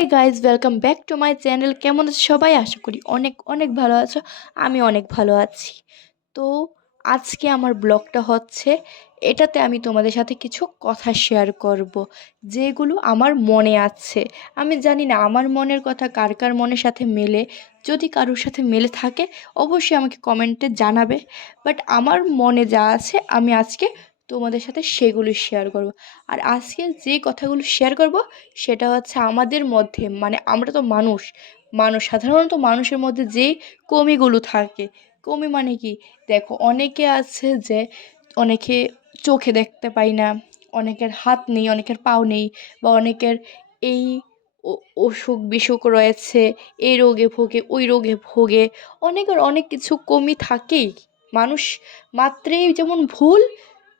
Hey guys, welcome back to my channel. কেমন আছো সবাই? আশা করি অনেক অনেক ভালো আছো। আমি অনেক ভালো আছি। তো আজকে আমার ব্লগটা হচ্ছে, এটাতে আমি তোমাদের সাথে কিছু কথা শেয়ার করব, যেগুলো আমার মনে আছে। আমি জানি না আমার মনের কথা কার কার মনের সাথে মেলে। যদি কারোর সাথে মেলে থাকে অবশ্যই আমাকে কমেন্টে জানাবে। বাট আমার মনে যা আছে আমি আজকে তোমাদের সাথে সেগুলো শেয়ার করব। আর আজকে যে কথাগুলো শেয়ার করব সেটা হচ্ছে আমাদের মধ্যে, মানে আমরা তো মানুষ, সাধারণত মানুষের মধ্যে যে কমিগুলো থাকে। কমি মানে কি? দেখো, অনেকে আছে যে অনেকে চোখে দেখতে পায় না, অনেকের হাত নেই, অনেকের পাও নেই, বা অনেকের এই অসুখ বিসুখ রয়েছে, এই রোগে ভোগে, ওই রোগে ভোগে। অনেকের অনেক কিছু কমি থাকেই। মানুষ মাত্রেই যেমন ভুল,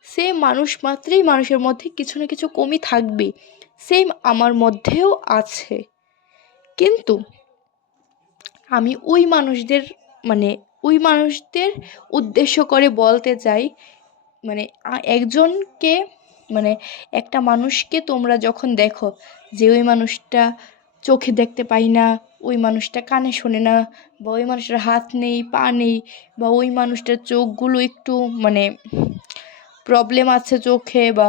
সেম মানুষ মাত্রেই মানুষের মধ্যে কিছু না কিছু কমি থাকবেই। সেম আমার মধ্যেও আছে। কিন্তু আমি মানে ওই মানুষদের উদ্দেশ্য করে বলতে চাই, মানে একজনকে, মানে একটা মানুষকে তোমরা যখন দেখো যে ওই মানুষটা চোখে দেখতে পাই না, ওই মানুষটা কানে শোনে না, বা ওই মানুষটার হাত নেই, পা নেই, বা ওই মানুষটার চোখগুলো একটু মানে প্রবলেম আছে চোখে, বা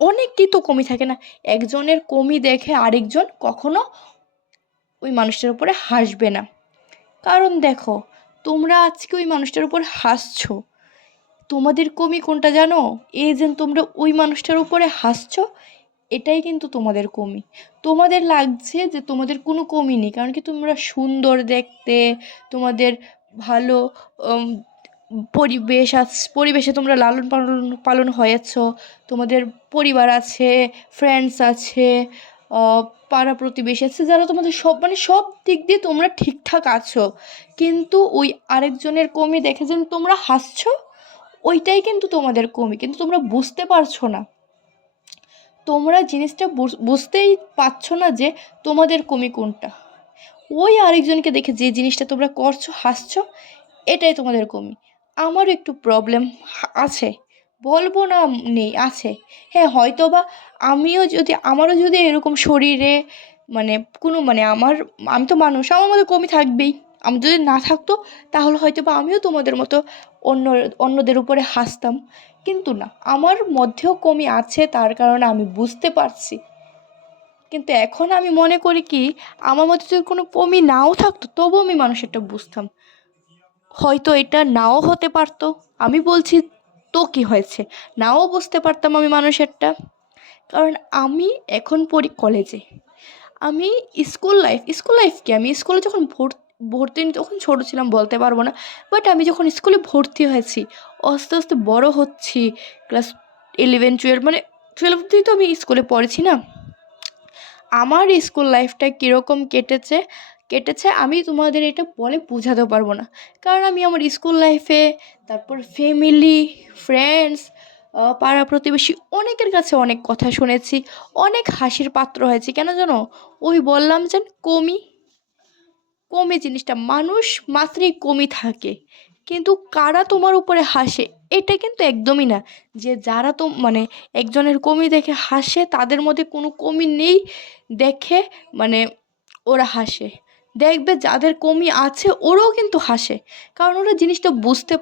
অনেকই তো কমি থাকে না। একজনের কমি দেখে আরেকজন কখনো ওই মানুষটার উপরে হাসবে না। কারণ দেখো, তোমরা আজকে ওই মানুষটার উপর হাসছো, তোমাদের কমি কোনটা জানো? এই যে তোমরা ওই মানুষটার উপরে হাসছো, এটাই কিন্তু তোমাদের কমি। তোমাদের লাগছে যে তোমাদের কোনো কমি নেই, কারণ কি তোমরা সুন্দর দেখতে, তোমাদের ভালো উম, পরিবেশে তোমরা লালন পালন পালন হয়েছ, তোমাদের পরিবার আছে, ফ্রেন্ডস আছে, আহ, পাড়া প্রতিবেশী আছে, যারা তোমাদের সব মানে সব দিক দিয়ে তোমরা ঠিকঠাক আছো। কিন্তু ওই আরেকজনের কমি দেখে যেন তোমরা হাসছো, ওইটাই কিন্তু তোমাদের কমি, কিন্তু তোমরা বুঝতে পারছো না। তোমরা জিনিসটা বুঝতেই পারছো না যে তোমাদের কমি কোনটা। ওই আরেকজনকে দেখে যে জিনিসটা তোমরা করছো, হাসছো, এটাই তোমাদের কমি। আমারও একটু প্রবলেম আছে, বলবো না নেই, আছে। হ্যাঁ, হয়তো বা আমারও যদি এরকম শরীরে মানে কোনো মানে আমি তো মানুষ, আমার মধ্যে কমি থাকবেই। আমি যদি না থাকতো তাহলে হয়তো বা আমিও তোমাদের মতো অন্য অন্যদের উপরে হাসতাম। কিন্তু না, আমার মধ্যেও কমি আছে, তার কারণে আমি বুঝতে পারছি। কিন্তু এখন আমি মনে করি কি, আমার মধ্যে যদি কোনো কমি নাও থাকতো তবুও আমি মানুষেরটা বুঝতাম। হয়তো এটা নাও হতে পারতো, আমি বলছি তো কি হয়েছে, নাও বুঝতে পারতাম আমি মানুষেরটা। কারণ আমি এখন পড়ি কলেজে। আমি স্কুল লাইফ কি, আমি স্কুলে যখন ভর্তি তখন ছোটো ছিলাম, বলতে পারবো না। বাট আমি যখন স্কুলে ভর্তি হয়েছি, আস্তে আস্তে বড় হচ্ছি, ক্লাস 11 12, মানে 12 অব্দি তো আমি স্কুলে পড়েছি না। আমার স্কুল লাইফটা কীরকম কেটেছে কেটেছে আমি তোমাদের এটা বলে বোঝাতে পারবো না। কারণ আমি আমার স্কুল লাইফে, তারপর ফ্যামিলি, ফ্রেন্ডস, পাড়া প্রতিবেশী, অনেকের কাছে অনেক কথা শুনেছি, অনেক হাসির পাত্র হয়েছি। কেন জানো? ওই বললাম যে কমি, কমি জিনিসটা মানুষ মাত্রই কমি থাকে। কিন্তু কারা তোমার উপরে হাসে, এটা কিন্তু একদমই না যে যারা তো মানে একজনের কমি দেখে হাসে, তাদের মধ্যে কোনো কমি নেই দেখে মানে ওরা হাসে। দেখবে যাদের কমি আছে ওরাও কিন্তু হাসে, কারণ ওরা জিনিসটা বুঝতে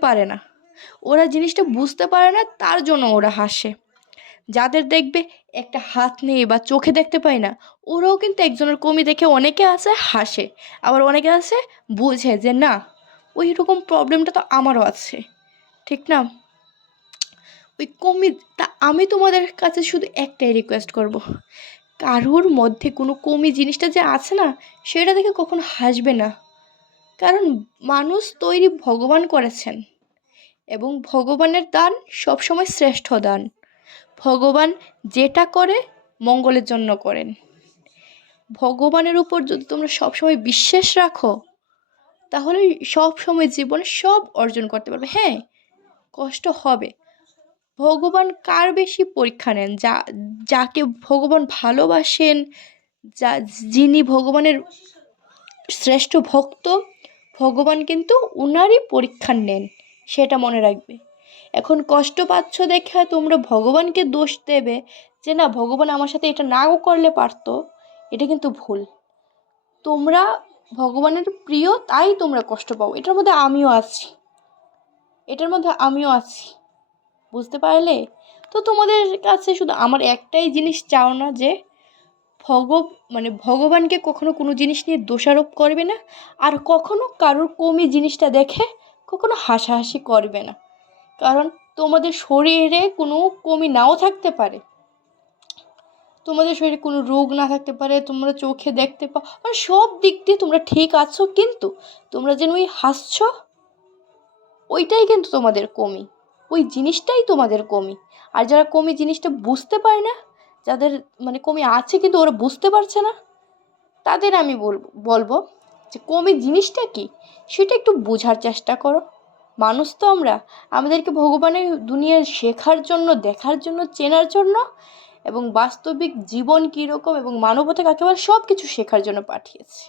পারে না। তার জন্য ওরা হাসে। যাদের দেখবে একটা হাত নেই বা চোখে দেখতে পায় না, ওরাও কিন্তু একজনের কমি দেখে অনেকে আছে হাসে। আবার অনেকে আছে বুঝে যে না, ওই রকম প্রবলেমটা তো আমারও আছে, ঠিক না? ওই কমি, তা আমি তোমাদের কাছে শুধু একটাই রিকোয়েস্ট করব, কারোর মধ্যে কোনো কমি জিনিসটা যে আছে না, সেটা দেখে কখনো হাসবে না। কারণ মানুষ তৈরি ভগবান করেছেন, এবং ভগবানের দান সবসময় শ্রেষ্ঠ দান। ভগবান যেটা করে মঙ্গলের জন্য করেন। ভগবানের উপর যদি তোমরা সবসময় বিশ্বাস রাখো, তাহলে সব সময় জীবনে সব অর্জন করতে পারবে। হ্যাঁ, কষ্ট হবে। ভগবান কার বেশি পরীক্ষা নেন? যাকে ভগবান ভালোবাসেন, যা যিনি ভগবানের শ্রেষ্ঠ ভক্ত, ভগবান কিন্তু উনারই পরীক্ষা নেন, সেটা মনে রাখবে। এখন কষ্ট পাচ্ছ দেখে তোমরা ভগবানকে দোষ দেবে যে না, ভগবান আমার সাথে এটা নাও করলে পারতো, এটা কিন্তু ভুল। তোমরা ভগবানের প্রিয়, তাই তোমরা কষ্ট পাও। এটার মধ্যে আমিও আছি, বুঝতে পারলে? তো তোমাদের কাছে শুধু আমার একটাই জিনিস চাও না, যে ভগ ভগবানকে কখনো কোনো জিনিস নিয়ে দোষারোপ করবে না, আর কখনো কারোর কমই জিনিসটা দেখে কখনো হাসাহাসি করবে না। কারণ তোমাদের শরীরে কোনো কমি নাও থাকতে পারে, তোমাদের শরীরে কোনো রোগ না থাকতে পারে, তোমরা চোখে দেখতে পাও, সব দিক দিয়ে তোমরা ঠিক আছো, কিন্তু তোমরা যেন ওই হাসছো, ওইটাই কিন্তু তোমাদের কমি, ওই জিনিসটাই তোমাদের কমি। আর যারা কমি জিনিসটা বুঝতে পারে না, যাদের কমি আছে কিন্তু ওরা বুঝতে পারছে না, তাদের আমি বলবো যে কমি জিনিসটা কি সেটা একটু বোঝার চেষ্টা করো। মানুষ তো আমাদেরকে ভগবানের দুনিয়ায় শেখার জন্য, দেখার জন্য, চেনার জন্য, এবং বাস্তবিক জীবন কীরকম এবং মানবতা কাকে বলে সব কিছু শেখার জন্য পাঠিয়েছে।